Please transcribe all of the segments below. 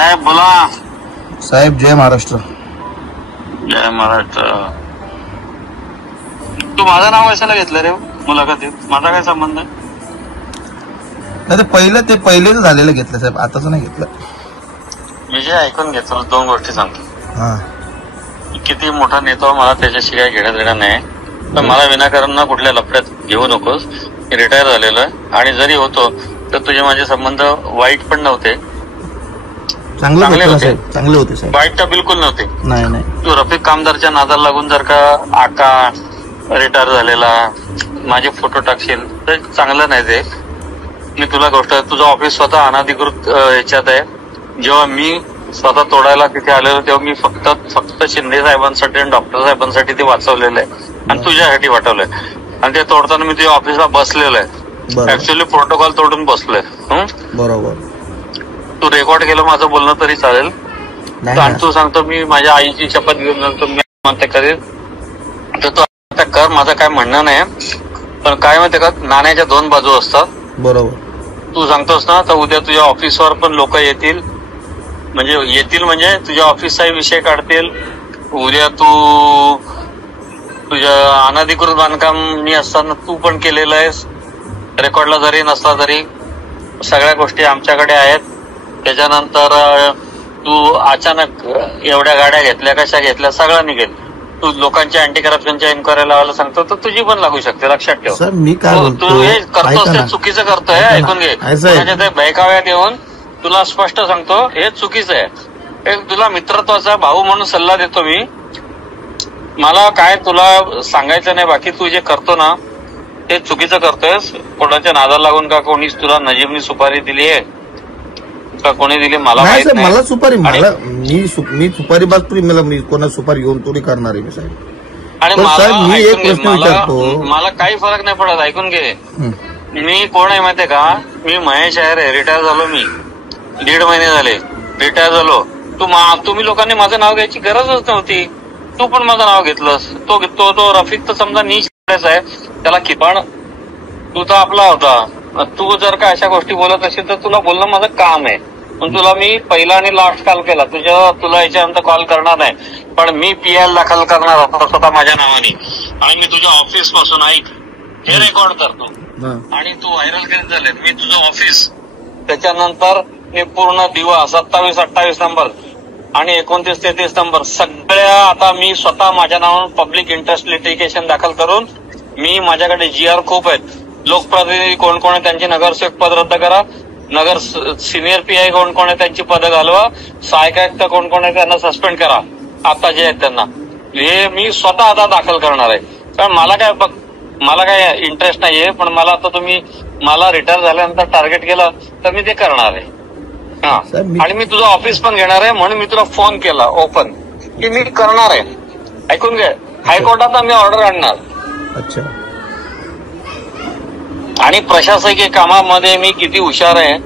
साहेब बोला. साहेब जय महाराष्ट्र. जय महाराष्ट्र. तू माझं नाव कशाला घेतलं रे मुलाखतीत? माझा काय संबंध आहे? ते पहिलेच झालेलं घेतलं साहेब, आताच नाही घेतलं. विजय ऐकून घेतलं. दोन गोष्टी सांगतो. हा, किती मोठा नेता मला त्याच्याशी काही घेण्यात देणं नाही, पण मला विनाकारण ना कुठल्या लफड्यात घेऊ नकोस. रिटायर झालेलं आहे आणि जरी होतो तर तुझे माझे संबंध वाईट पण नव्हते, चांगले होते साहेब. वाईट तर बिलकुल नव्हते. नाही. तू रफिक कामदारच्या नादाला लागून जर का आका रिटायर झालेला माझे फोटो टाकशील तर चांगलं नाही. ते मी तुला गोष्ट, तुझं ऑफिस स्वतः अनधिकृत ह्याच्यात आहे. जेव्हा मी स्वतः तोडायला तिथे आलेलो तेव्हा मी फक्त शिंदे साहेबांसाठी आणि डॉक्टर साहेबांसाठी ते वाचवलेलं आहे आणि तुझ्यासाठी वाटवलंय. आणि ते तोडताना मी तुझ्या ऑफिसला बसलेलो आहे. ऍक्च्युअली प्रोटोकॉल तोडून बसलोय. बरोबर. तू रेकॉर्ड केलं माझं बोलणं तरी चालेल. आणि तू सांगतो मी माझ्या आईची शपथ घेऊन नंतर मी आत्महत्या करेल, तर तू आता कर. माझं काय म्हणणं नाही, पण काय माहिती का, नाण्याच्या दोन बाजू असतात. बरोबर. तू सांगतोस ना, तर उद्या तुझ्या ऑफिसवर पण लोक येतील म्हणजे तुझ्या ऑफिसचाही विषय काढतील. उद्या तुझ्या अनधिकृत बांधकाम मी असताना तू पण केलेलं आहेस, रेकॉर्डला जरी नसला तरी सगळ्या गोष्टी आमच्याकडे आहेत. त्याच्यानंतर तू अचानक एवढ्या गाड्या घेतल्या, कशा घेतल्या, सगळं निघेल. तू लोकांच्या अँटी करप्शनच्या इन्क्वायरी लावायला सांगतो तर तुझी पण लागू शकते, लक्षात ठेव. सर मी काय तू हे करतोस ते चुकीचं करतोय. ऐकून घे. ते बहकाव्यात येऊन तुला स्पष्ट सांगतो हे चुकीचं आहे. तुला मित्रत्वाचा भाऊ म्हणून सल्ला देतो मी. मला काय तुला सांगायचं नाही, बाकी तू जे करतो ना ते चुकीचं करतोयस. कोणाच्या नादाला लागून का कोणीच तुला नजीबनी सुपारी दिली आहे का कोणी दिली मला माहित नाही. मला सुपारी मी सुपारी बाजतो. मी कोणा सुपारी घेऊन तोडी करणार आहे मी साहेब. आणि मी एक प्रश्न विचारतो. मला काही फरक नाही पडत. ऐकून घे. मी कोण आहे माहितीये का? मी महेश अय्यर आहे. रिटायर झालो मी. 1.5 महिने झाले रिटायर झालो. तुम्ही लोकांनी माझं नाव घ्यायची गरजच नव्हती. तू पण माझं नाव घेतलंस. तो रफिक तर समजा नीच आहे त्याला पण तू तर आपला होता. तू जर का अशा गोष्टी बोलत असेल तर तुला बोलणं माझं काम आहे. पण तुला मी पहिला आणि लास्ट कॉल केला. तुला याच्यानंतर कॉल करणार नाही, पण मी PL दाखल करणार होता स्वतः माझ्या नावाने. आणि मी तुझ्या ऑफिस पासून ऐक हे रेकॉर्ड करतो आणि तू व्हायरल करीत झाले. मी तुझं ऑफिस, त्याच्यानंतर हे पूर्ण दिवा 27-28 नंबर आणि 29-33 नंबर सगळ्या आता मी स्वतः माझ्या नावानं पब्लिक इंटरेस्ट लिटिगेशन दाखल करून मी माझ्याकडे GR खूप आहेत. लोकप्रतिनिधी कोण कोण आहे त्यांची नगरसेवक पद रद्द करा. नगर सिनियर PI कोण कोण आहे त्यांची पदं घालवा. सहायक आयुक्त कोण कोण आहे त्यांना सस्पेंड करा. आता जे आहेत त्यांना हे मी स्वतः आता दाखल करणार आहे. कारण मला काय इंटरेस्ट नाहीये, पण मला आता तुम्ही मला रिटायर झाल्यानंतर टार्गेट केलं तर मी ते करणार आहे. हा, आणि मी तुझं ऑफिस पण घेणार आहे म्हणून मी तुला फोन केला ओपन की मी करणार आहे. ऐकून घे. हायकोर्टात मी ऑर्डर आणणार. अच्छा. आणि प्रशासकीय कामामध्ये मी किती हुशार आहे.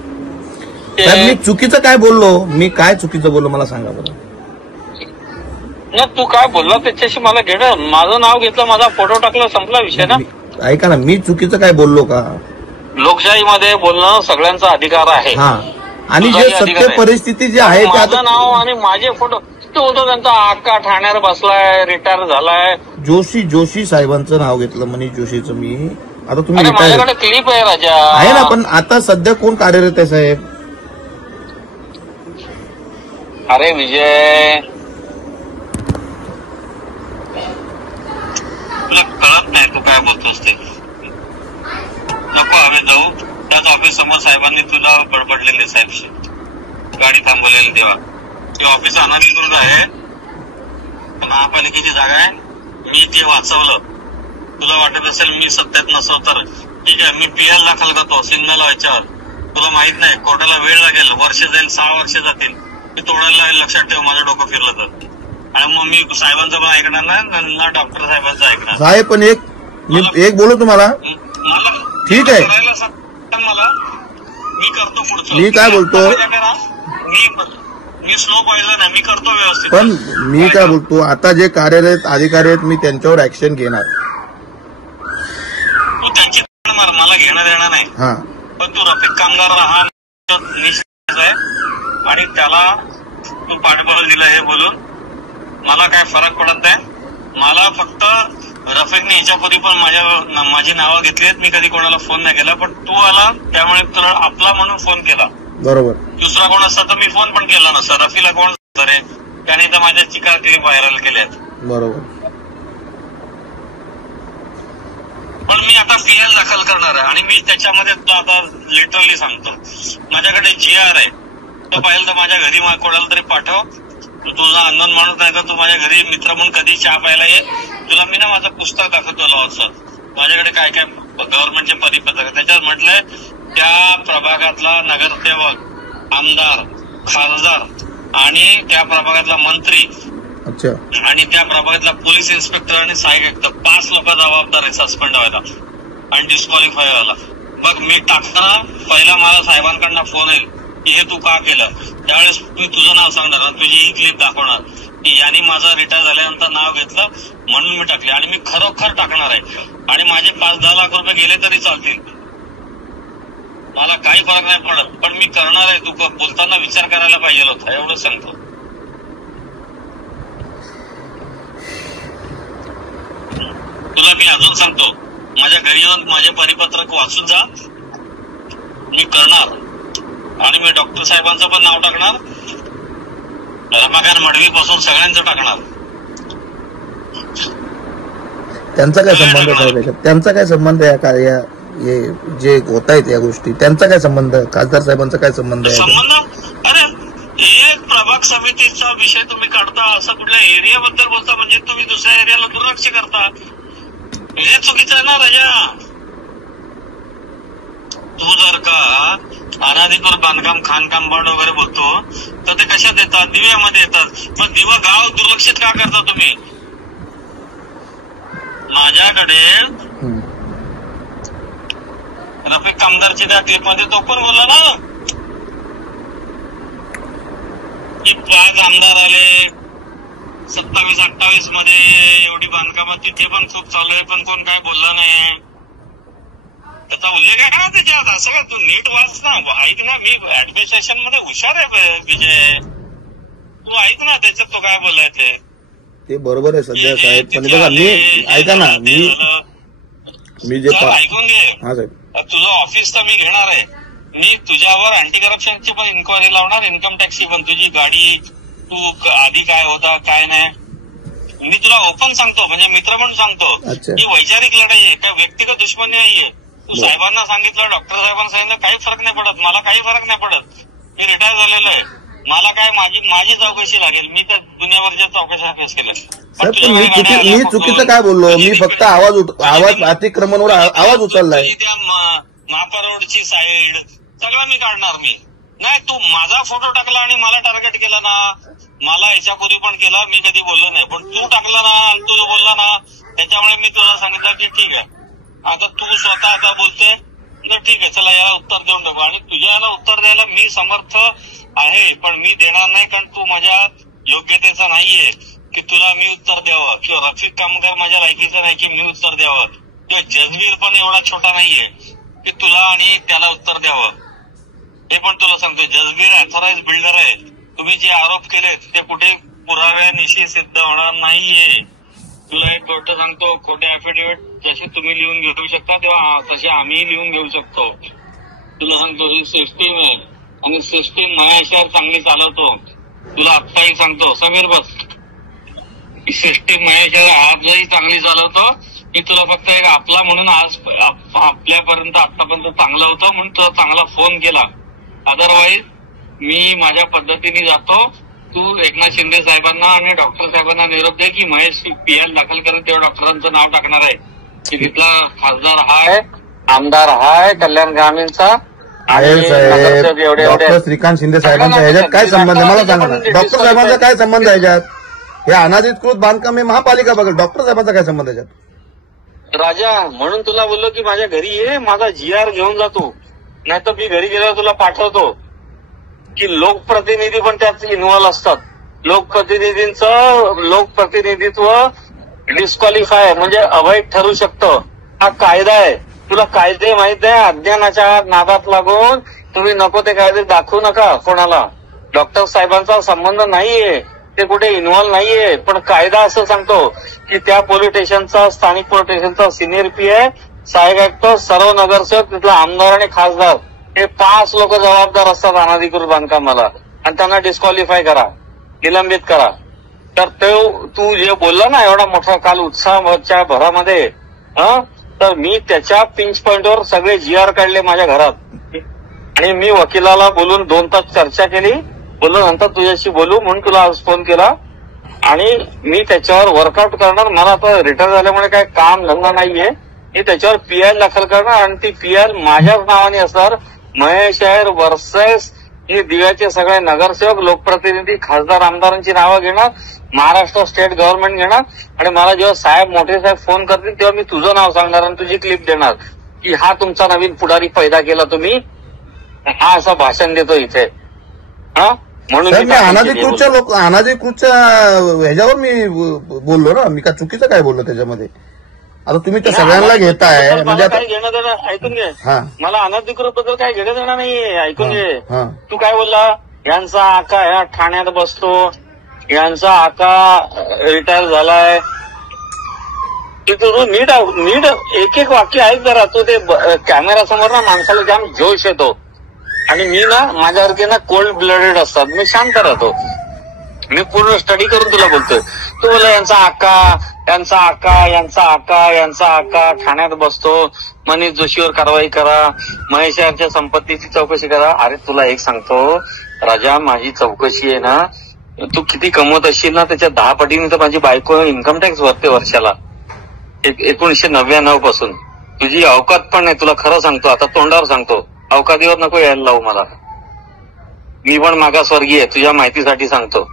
मी चुकीचं काय बोललो? मी काय चुकीचं बोललो मला सांगा बरं. ना तू काय बोलला त्याच्याशी मला घेणं. माझं नाव घेतलं, माझा फोटो टाकला, संपला विषय ना. ऐका ना, मी चुकीचं काय बोललो का? लोकशाहीमध्ये बोलणं सगळ्यांचा अधिकार आहे. आणि जे सत्य परिस्थिती जी आहे माझं नाव आणि माझे फोटो तो होतो त्यांचा आका ठाण्यावर बसलाय, रिटायर झालाय. जोशी साहेबांचं नाव घेतलं, मनीष जोशीचं. मी आता तुम्ही माझ्याकडे क्लिप आहे राजा आहे ना, पण आता सध्या कोण कार्यरत आहे साहेब? अरे विजय, तुला कळत नाही तू काय बोलतोस ते. नको आम्ही जाऊ. त्याच ऑफिस समोर साहेबांनी तुला बडबडलेले साहेबशी गाडी थांबवलेली तेव्हा. ते ऑफिस अनधिकृत आहे, महापालिकेची जागा आहे. मी ते वाचवलं. तुला वाटत असेल मी सत्यात नसो तर ठीक आहे, मी PL दाखल करतो सिग्नल व्हायच्यावर. तुला माहित नाही कोर्टाला वेळ लागेल, वर्ष जाईल, 6 वर्ष जातील. मी तोडायला लागेल, लक्षात ठेव माझं डोकं फिरलं तर. आणि मग मी साहेबांचं पण ऐकणार नाही ना डॉक्टर साहेबांचं ऐकणार. साहेब पण एक बोलू तुम्हाला. ठीक आहे, मला मी करतो पुढचं. मी काय बोलतो, मी स्लो पॉइझन आहे, मी करतो व्यवस्थित. पण मी काय बोलतो, आता जे कार्यरत अधिकारी आहेत मी त्यांच्यावर ऍक्शन घेणार. तू त्यांची मला घेणं देणं नाही. पण तू रफिक कामगार हा निश्चित आहे आणि त्याला मला तू पाठबळ दिलं हे बोलून मला काय फरक पडत नाही. मला फक्त रफिकने याच्यापूर्वी पण माझी नावं घेतली आहेत. मी कधी कोणाला फोन नाही केला, पण तू आला त्यामुळे तुला आपला म्हणून फोन केला. बरोबर. दुसरा कोण असता तर मी फोन पण केला नसता. रफीला कोण रे, त्याने तर माझ्या चिकार क्लिप व्हायरल केल्यात. बरोबर. पण मी आता पीएल दाखल करणार आहे आणि मी त्याच्यामध्ये आता लिटरली सांगतो, माझ्याकडे GR आहे. तो पाहिजे तर माझ्या घरी कोणाला तरी पाठव. तुझा अननोन माणूस नाही तर तू माझ्या घरी मित्र म्हणून कधी चहा प्यायला ये. तुला मी ना माझं पुस्तक दाखवतो लॉचं. माझ्याकडे काय काय गव्हर्नमेंटचे परिपत्रक, त्याच्यात म्हटलंय त्या प्रभागातला नगरसेवक, आमदार, खासदार आणि त्या प्रभागातला मंत्री आणि त्या प्रभागातला पोलीस इन्स्पेक्टर आणि सहाय्यक आयुक्त 5 लोक जबाबदार आहे सस्पेंड व्हायला आणि डिस्क्वालिफाय व्हायला. मग मी टाकताना पहिला मला साहेबांकडनं फोन येईल की हे तू का केलं. त्यावेळेस मी तुझं नाव सांगणार आणि तुझी ही क्लिप दाखवणार की यांनी माझं रिटायर झाल्यानंतर नाव घेतलं म्हणून मी टाकले. आणि मी खरोखर टाकणार आहे आणि माझे 5-10 लाख रुपये गेले तरी चालतील, मला काही फरक नाही पडत. पण मी करणार आहे. तू बोलताना विचार करायला पाहिजे होता, एवढं सांगतो. तुला मी अजून सांगतो, माझ्या घरी येऊन माझे परिपत्रक वाचून जा. मी करणार आणि मी डॉक्टर साहेबांचं पण नाव टाकणार, रमाकांत मडवी पासून सगळ्यांचं टाकणार. त्यांचा काय संबंध आहे त्याच्यात? त्यांचा काय संबंध आहे? हे जे होत आहेत या गोष्टी, त्यांचा काय संबंध? खासदार साहेबांचा काय संबंध आहे? संबंध अरे एक प्रभाग समितीचा विषय तुम्ही काढता, असं कुठल्या एरियाबद्दल बोलता म्हणजे तुम्ही दुसऱ्या एरियाला दुर्लक्ष करता. हे चुकीचं आहे ना राजा. तू जर का अनाधिकृत बांधकाम खाणकाम बंड वगैरे बोलतो तर ते कशात येतात? दिव्यामध्ये येतात. पण दिवा गाव दुर्लक्षित का करता तुम्ही? माझ्याकडे रफिक कामदारची त्या क्लिपमध्ये तो पण बोलला ना की 5 आमदार आले 27-28 मध्ये एवढी बांधकामात, तिथे पण खूप चालू आहे पण कोण काय बोलला नाही. त्याचा उल्लेख आहे का त्याच्यात? असं का? तू नीट वाच ना, ऐक ना. मी ऍडमिनिस्ट्रेशन मध्ये हुशार आहे विजय, तू ऐक ना त्याच्यात तो काय बोलायचं. ते बरोबर आहे सध्या साहेब, पण बघा मी ऐका ना, मी जे ऐकून घे. हा साहेब, तुझं ऑफिस तर मी घेणार आहे. मी तुझ्यावर अँटी करप्शनची पण इन्क्वायरी लावणार, इन्कम टॅक्सची पण. तुझी गाडी तू आधी काय होता काय नाही मी तुला ओपन सांगतो, म्हणजे मित्र म्हणून सांगतो की वैचारिक लढाई आहे, काय व्यक्तिगत दुश्मनी नाहीये. तू साहेबांना सांगितलं, डॉक्टर साहेबांना सांगितलं, काही फरक नाही पडत. मला काही फरक नाही पडत. मी रिटायर झालेलो आहे. मला काय माझी चौकशी लागेल. मी त्या दुनियावरच्या चौकशा फेस केल्या. मी चुकीचं काय बोललो? मी फक्त आवाज अतिक्रमणवर आवाज उचललाय. त्या महापा रोडची साईड सगळं मी काढणार. मी नाही, तू माझा फोटो टाकला आणि मला टार्गेट केला ना. मला याच्यापूर्वी पण केला, मी कधी बोललो नाही. पण तू टाकला ना, तू बोलला ना, त्याच्यामुळे मी तुला सांगितलं की ठीक आहे, आता तू स्वतः आता बोलते तर ठीक आहे, चला याला उत्तर देऊन टाकू. आणि तुझ्या याला उत्तर द्यायला मी समर्थ आहे, पण मी देणार नाही कारण तू माझ्या योग्यतेचा नाहीये की तुला मी उत्तर द्यावं, किंवा रफिक कामगार माझ्या लायकीचं नाही की मी उत्तर द्यावं, किंवा जसबीर पण एवढा छोटा नाहीये की तुला आणि त्याला उत्तर द्यावं. हे पण तुला सांगतो, जसबीर ऑथोराइज बिल्डर आहे. तुम्ही जे आरोप केलेत ते कुठे पुराव्यानिशी सिद्ध होणार नाहीये. तुला एक गोष्ट सांगतो, खोटे अफिडेव्हिट जसे तुम्ही लिहून घेऊ शकता तेव्हा तसे आम्ही लिहून घेऊ शकतो. तुला सांगतो ही सिस्टीम आहे आणि सिस्टीम महाशहर चांगली चालवतो. तुला आत्ताही सांगतो समीर, बस सिस्टीम महाशहर आजही चांगली चालवतो. मी तुला फक्त एक आपला म्हणून आज आपल्यापर्यंत आतापर्यंत चांगला होतो म्हणून तुला चांगला फोन केला. अदरवाईज मी माझ्या पद्धतीने जातो. तू एकनाथ शिंदे साहेबांना आणि डॉक्टर साहेबांना निरोप दे की महेश पीएल दाखल करेल तेव्हा डॉक्टरांचं नाव टाकणार आहे की तिथला खासदार हा आहे, आमदार हा आहे, कल्याण ग्रामीणचा आहे साहेब. डॉक्टर श्रीकांत शिंदे साहेबांचा ह्याच्यात काय संबंध आहे मला सांगा ना. डॉक्टर साहेबांचा काय संबंध आहे ह्याच्यात? हे अनाधिकृत बांधकाम हे महापालिका बघेल, डॉक्टर साहेबांचा काय संबंध ह्याच्यात? राजा, म्हणून तुला बोललो की माझ्या घरी ये, माझा GR घेऊन जातो, नाही तर मी घरी गेल्यावर तुला पाठवतो. की लोकप्रतिनिधी पण त्यात इन्व्हॉल्व असतात. लोकप्रतिनिधित्व डिस्क्वालिफाय म्हणजे अवैध ठरू शकतं. हा कायदा आहे. तुला कायदे माहित आहे? अज्ञानाच्या नादात लागून तुम्ही नको ते कायदे दाखवू नका कोणाला. डॉक्टर साहेबांचा संबंध नाहीये, ते कुठे इन्व्हॉल्व्ह नाहीये. पण कायदा असं सांगतो की त्या पोलीस स्टेशनचा, स्थानिक पोलीस स्टेशनचा सिनियर पीआय, सहाय्यक आयुक्त, सर्व नगरसेवक, तिथला आमदार आणि खासदार हे 5 लोक जबाबदार असतात अनधिकृत बांधकामाला, आणि त्यांना डिस्क्वालिफाय करा, निलंबित करा. तर तू जे बोलला ना एवढा मोठा काल उत्साहाच्या भरामध्ये, तर मी त्याच्या पिंच पॉइंटवर सगळे GR काढले माझ्या घरात, आणि मी वकिलाला बोलून 2 तास चर्चा केली. बोललो नंतर तुझ्याशी बोलू म्हणून तुला आज फोन केला, आणि मी त्याच्यावर वर्कआउट करणार. मला आता रिटायर झाल्यामुळे काही काम धंदा नाहीये. मी त्याच्यावर PI दाखल करणार, आणि ती PI माझ्याच नावाने असणार. महेश आहेर वर्सेस ही दिव्याचे सगळे नगरसेवक, लोकप्रतिनिधी, खासदार, आमदारांची नावं घेणार, महाराष्ट्र स्टेट गव्हर्नमेंट घेणार, आणि मला जेव्हा साहेब, मोठे साहेब फोन करतील तेव्हा मी तुझं नाव सांगणार आणि तुझी क्लिप देणार की हा तुमचा नवीन पुढारी पैदा केला तुम्ही, हा असं भाषण देतो इथे. म्हणून मी अनाधिकृतच्या ह्याच्यावर मी बोललो ना, मी का चुकीचं काय बोललो त्याच्यामध्ये? आता तुम्ही त्या सगळ्यांना घेताय म्हणजे काही घेणं देणं, ऐकून घे, मला अनधिकृत बद्दल काही घेणं देणं नाहीये. ऐकून घे, तू काय बोलला, यांचा आका ह्या ठाण्यात बसतो, यांचा आका रिटायर झालाय. तू नीट एक वाक्य ऐक जरा. तू ते कॅमेरासमोर ना माणसाला जाम जोश येतो, आणि मी ना माझ्यावरती ना कोल्ड ब्लडेड असतात, मी शांत राहतो. मी पूर्ण स्टडी करून तुला बोलतोय. तू बोला यांचा आका ठाण्यात बसतो, मनीष जोशीवर कारवाई करा, महेश यांच्या संपत्तीची चौकशी करा. अरे तुला एक सांगतो राजा, माझी चौकशी आहे ना, तू किती कमवत असशील ना त्याच्या 10 पटीने तर माझी बायको इन्कम टॅक्स भरते वर्षाला 1999 पासून. तुझी अवकात पण नाही, तुला खरं सांगतो, आता तोंडावर सांगतो, अवकातीवर नको यायला लावू मला. मी पण मागासवर्गीय आहे, तुझ्या माहितीसाठी सांगतो.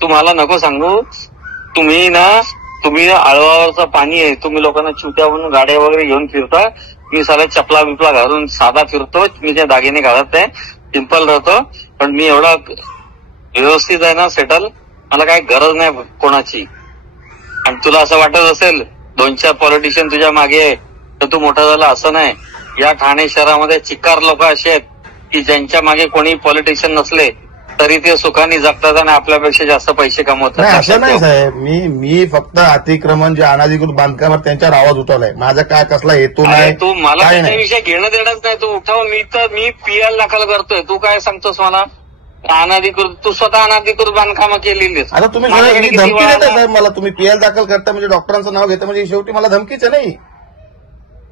तू मला नको सांगू. तुम्ही आळवावरचं पाणी आहे, तुम्ही लोकांना चिवट्या म्हणून गाड्या वगैरे घेऊन फिरता. मी साला चपला बिपला घालून साधा फिरतो, मी जे दागिने घालत नाही, सिंपल राहतो. पण मी एवढा व्यवस्थित आहे ना, सेटल, मला काही गरज नाही कोणाची. आणि तुला असं वाटत असेल 2-4 पॉलिटिशियन तुझ्या मागे आहे तर तू मोठा झाला, असं नाही. या ठाणे शहरामध्ये चिक्कार लोक असे आहेत की ज्यांच्या मागे कोणी पॉलिटिशियन नसले तरी ते सुखाने जगतात आणि आपल्यापेक्षा जास्त पैसे कमवतात. असं नाही साहेब, मी फक्त अतिक्रमण जे अनधिकृत बांधकामावर त्यांच्यावर आवाज उठवलाय. माझा काय कसला हेतू नाही. तू मला त्याच्याविषयी घेणं देणंच नाही. तू उठाव, मी PL दाखल करतोय. तू काय सांगतोस मला अनधिकृत? तू स्वतः अनधिकृत बांधकामं केलेली. आता तुम्ही धमकी देताय साहेब मला, तुम्ही PL दाखल करता म्हणजे डॉक्टरांचं नाव घेता म्हणजे शेवटी मला धमकीच नाही.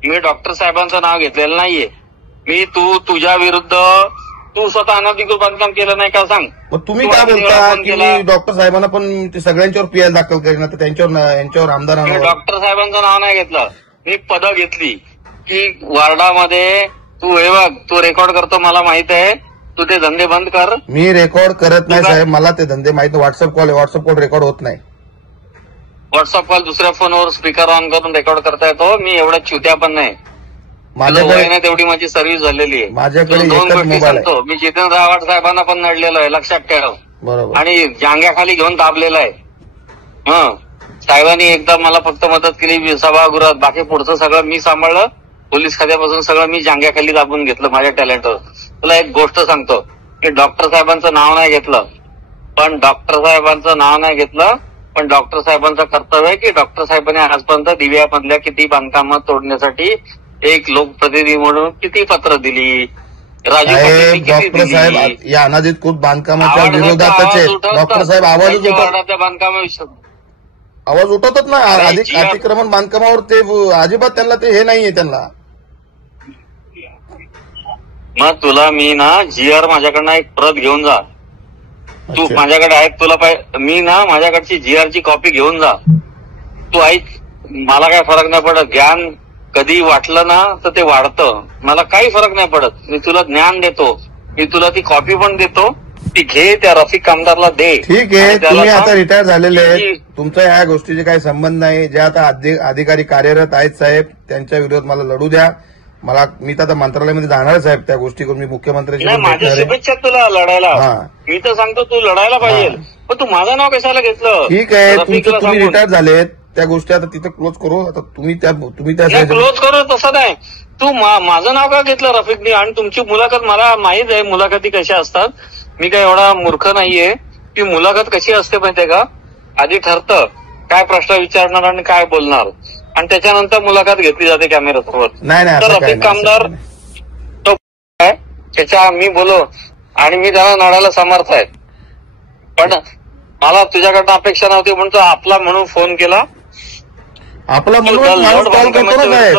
मी डॉक्टर साहेबांचं नाव घेतलेलं नाहीये. मी तुझ्या विरुद्ध तू स्वतः अनधिकृत बांधकाम केलं नाही का सांग. मग तुम्ही काय बोलता की मी डॉक्टर साहेबांना पण सगळ्यांच्यावर PL दाखल करेन, तर यांच्यावर आमदारांना? डॉक्टर साहेबांचं नाव नाही घेतलं, मी पदं घेतली की वार्डामध्ये तू हे बघ, तू रेकॉर्ड करतो मला माहित आहे, तू ते धंदे बंद कर. मी रेकॉर्ड करत नाही साहेब, मला ते धंदे माहित. व्हॉट्सअप कॉल रेकॉर्ड होत नाही. व्हॉट्सअप कॉल दुसऱ्या फोनवर स्पीकर ऑन करून रेकॉर्ड करता येतो. मी एवढा चिवट्या पण नाही. माझ्याकडे तेवढी माझी सर्व्हिस झालेली आहे. माझ्याकडे 2 गोष्टी सांगतो. मी जितेंद्र आव्हाड साहेबांना पण नडलेलो आहे, लक्षात ठेव. बरोबर. आणि जांग्याखाली घेऊन दाबलेला आहे. साहेबांनी एकदा मला फक्त मदत केली सभागृहात, बाकी पुढचं सगळं मी सांभाळलं. पोलीस खात्यापासून सगळं मी जांग्याखाली दाबून घेतलं माझ्या टॅलेंटवर. तुला एक गोष्ट सांगतो की डॉक्टर साहेबांचं नाव नाही घेतलं, पण डॉक्टर साहेबांचं कर्तव्य आहे की डॉक्टर साहेबांनी आजपर्यंत दिव्यामधल्या किती बांधकामं तोडण्यासाठी एक लोकप्रतिनिधी म्हणून किती पत्र दिली. राजू पाटील किती दिली. या अनधिकृत बांधकामाच्या विरोधातच आहेत डॉक्टर साहेब. आवाज उठवतात ना अतिक्रमण बांधकामावर. ते अजिबात त्यांना ते हे नाहीये त्यांना. मग तुला मी ना GR माझ्याकडनं एक प्रत घेऊन जा. तू माझ्याकडे आहे, तुला मी ना माझ्याकडची GR ची कॉपी घेऊन जा. तू ऐक, मला काय फरक नाही पडत. ज्ञान कधी वाटलं ना तर ते वाढतं. मला काही फरक नाही पडत. मी तुला ज्ञान देतो, मी तुला ती कॉपी पण देतो. ती घे, त्या रफिक कामदारला दे. ठीक आहे, तुम्ही आता रिटायर झालेले आहेत, तुमचा ह्या गोष्टीचे काही संबंध नाही. जे आता अधिकारी कार्यरत आहेत साहेब, त्यांच्या विरोधात मला लढू द्या. मी तर आता मंत्रालयामध्ये जाणार साहेब त्या गोष्टी करून. मी मुख्यमंत्र्यांची माझ्या शुभेच्छा तुला लढायला. मी तर सांगतो तू लढायला पाहिजे, पण तू माझं नाव कशाला घेतलं? ठीक आहे, तुम्ही रिटायर झालेत, त्या गोष्टी आता तिथं क्लोज करू. आता तुम्ही त्या क्लोज करू तसं नाही. तू माझं नाव का घेतलं रफिकनी? आणि तुमची मुलाखत मला माहित आहे, मुलाखती कशा असतात. मी काय एवढा मूर्ख नाहीये की मुलाखत कशी असते माहितीये का, आधी ठरतं काय प्रश्न विचारणार आणि काय बोलणार आणि त्याच्यानंतर मुलाखत घेतली जाते कॅमेऱ्यासमोर. नाही नाही, तर असं काही रफिक नाही, कामदार असं काही नाही. तो आहे, त्याच्या मी बोलो आणि मी त्याला नडायला समर्थ आहे, पण मला तुझ्याकडनं अपेक्षा नव्हती म्हणून तो आपला म्हणून फोन केला. आपला तू म्हणून लढ माणूस कॉल करतो ना बांधकामाच्या साहेब.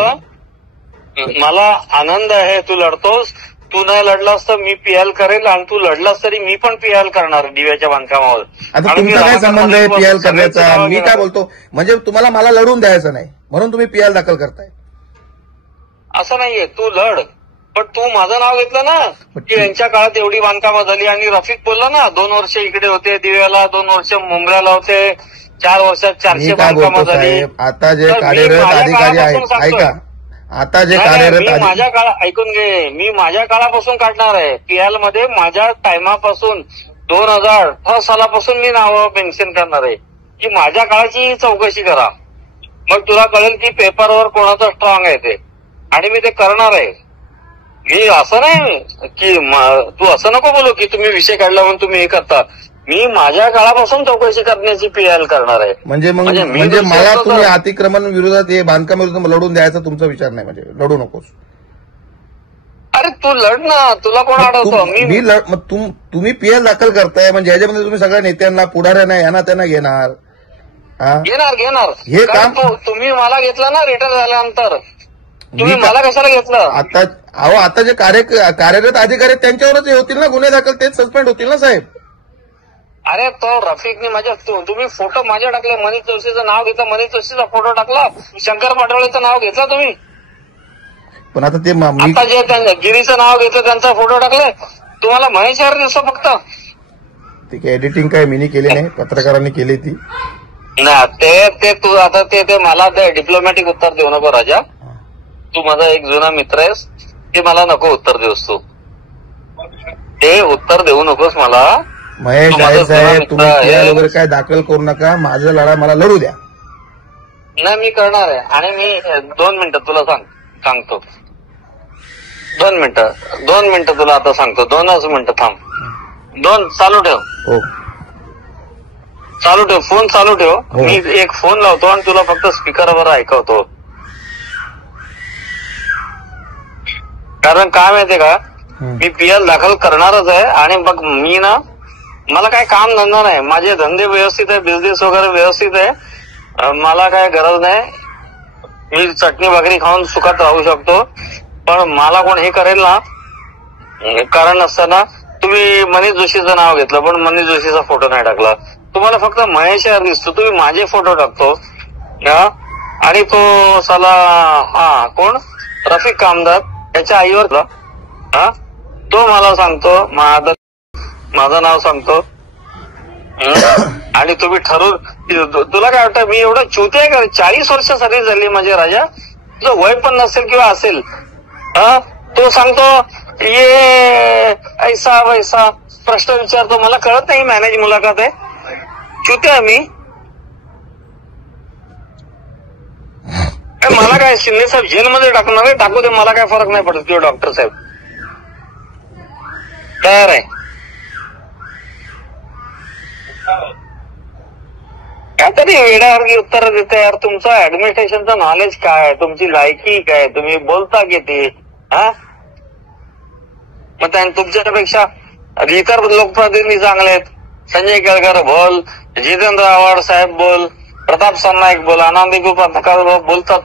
विरुद्ध. मला आनंद आहे तू लढतोस. तू नाही लढलास तर मी पीएल करेल आणि तू लढलास तरी मी पण पीएल करणार दिव्याच्या बांधकामावर. आता आणि मी तुमचा काय संबंध आहे पीएल रामाच्या करण्याचा? नावावर मी काय बोलतो म्हणजे तुम्हाला मला लढून द्यायचं नाही म्हणून तुम्ही पीएल दाखल करताय. असं नाहीये, तू लढ, पण तू माझं नाव घेतलं ना की यांच्या काळात एवढी बांधकामं झाली. आणि रफिक बोलला ना 2 वर्ष इकडे होते दिव्याला, 2 वर्ष मुंबऱ्याला होते, 4 वर्षात 400 मी काय बांधकामं बोलतो झाली. साहेब, आता जे तर मी कार्यरत माझ्या अधिकारी आहेत, काळापासून सांगतोय. ऐका, आता जे नाही, कार्यरत मी माझ्या काळात ऐकून घे, मी माझ्या काळापासून काढणार आहे पीएल मध्ये. माझ्या टायमापासून 2018 सालापासून मी नावं मेन्शन करणार आहे की माझ्या काळाची चौकशी करा. मग तुला कळेल की पेपरवर कोणाचं स्ट्रॉंग आहे ते, आणि मी ते करणार आहे. मी असं नाही की तू असं नको बोलू की तुम्ही विषय काढला म्हणून तुम्ही हे करता. मी माझ्या काळापासून चौकशी करण्याची पीएल करणार आहे. म्हणजे मला तुम्ही अतिक्रमण विरोधात हे बांधकाम विरोधात लढून द्यायचा तुमचा विचार नाही, म्हणजे लढू नकोस. अरे तू लढ ना, तुला कोण अडवतो? तुम्ही पीएल दाखल करताय म्हणजे याच्यामध्ये तुम्ही सगळ्या नेत्यांना पुढाऱ्यांना यांना त्यांना घेणार. घेणार हे काम तुम्ही मला घेतलं ना रिटायर झाल्यानंतर. तुम्ही मला कशाला घेतलं? आता जे कार्यरत अधिकारी त्यांच्यावरच हे होतील ना गुन्हे दाखल, तेच सस्पेंड होतील ना साहेब. अरे तो रफिकने माझ्या तुम्ही फोटो माझ्या टाकले, मनीष जोशीचं नाव घेतलं, मनीष जोशीचा फोटो टाकला, शंकर पाटोळेचं नाव घेतलं तुम्ही. पण आता ते आता जे गिरीचं नाव घेतलं त्यांचा फोटो टाकले, तुम्हाला महेश यार दिसतो फक्त. ठीक आहे, एडिटिंग काय मीनी केली नाही, पत्रकारांनी केली ती. नाही ते तू आता ते मला ते डिप्लोमॅटिक उत्तर देऊ नको राजा. तू माझा एक जुना मित्र आहेस, ते मला नको उत्तर देऊस. तू ते उत्तर देऊ नकोस मला. महेश साहेब, तुम्ही पीएल वगैरे काय दाखल करू नका, माझा लढा मला लढू द्या. नाही मी करणार आहे. आणि मी 2 मिनिटं तुला सांगतो. 2 मिनिटं तुला आता सांगतो. 2च मिनिटं थांब. 2 चालू ठेव. हो चालू ठेव, फोन चालू ठेव. हो. मी एक फोन लावतो आणि तुला फक्त स्पीकरवर ऐकवतो. कारण काय माहितीये का, मी पीएल दाखल करणारच आहे. आणि बघ मी ना, मला काय काम धंदा नाही, माझे धंदे व्यवस्थित आहे, बिझनेस वगैरे व्यवस्थित आहे, मला काय गरज नाही. मी चटणी भाकरी खाऊन सुखात राहू शकतो. पण मला कोण हे करेल ना, कारण नसताना. तुम्ही मनीष जोशीचं नाव घेतलं पण मनीष जोशीचा फोटो नाही टाकला. तुम्हाला फक्त महेश यार दिसतो, तुम्ही माझे फोटो टाकतो. आणि तो साला कोण रफिक कामदार त्याच्या आईवर तो मला सांगतो माझं नाव सांगतो. आणि तुम्ही ठरवून, तुला काय वाटतं मी एवढं चुते आहे का? 40 वर्ष सर्व्हिस झाली माझे राजा. तुझं वय पण नसेल किंवा असेल. तो सांगतो ये ऐसा वैसा प्रश्न विचारतो, मला कळत नाही मॅनेज मुलाखत आहे. चुते आहे मी. मला काय शिंदे साहेब जेलमध्ये टाकणार आहे, टाकू दे, मला काय फरक नाही पडत. किंवा डॉक्टर साहेब तयार आहे. काहीतरी वेड्यासारखी उत्तर देते यार. तुमचं ऍडमिनिस्ट्रेशनचं नॉलेज काय, तुमची लायकी काय, तुम्ही बोलता किती. मग तुमच्यापेक्षा इतर लोकप्रतिनिधी चांगले आहेत. संजय केळकर बोल, जितेंद्र आव्हाड साहेब बोल, प्रताप सरनाईक बोल, आनंदी पत्रकार बोलतात.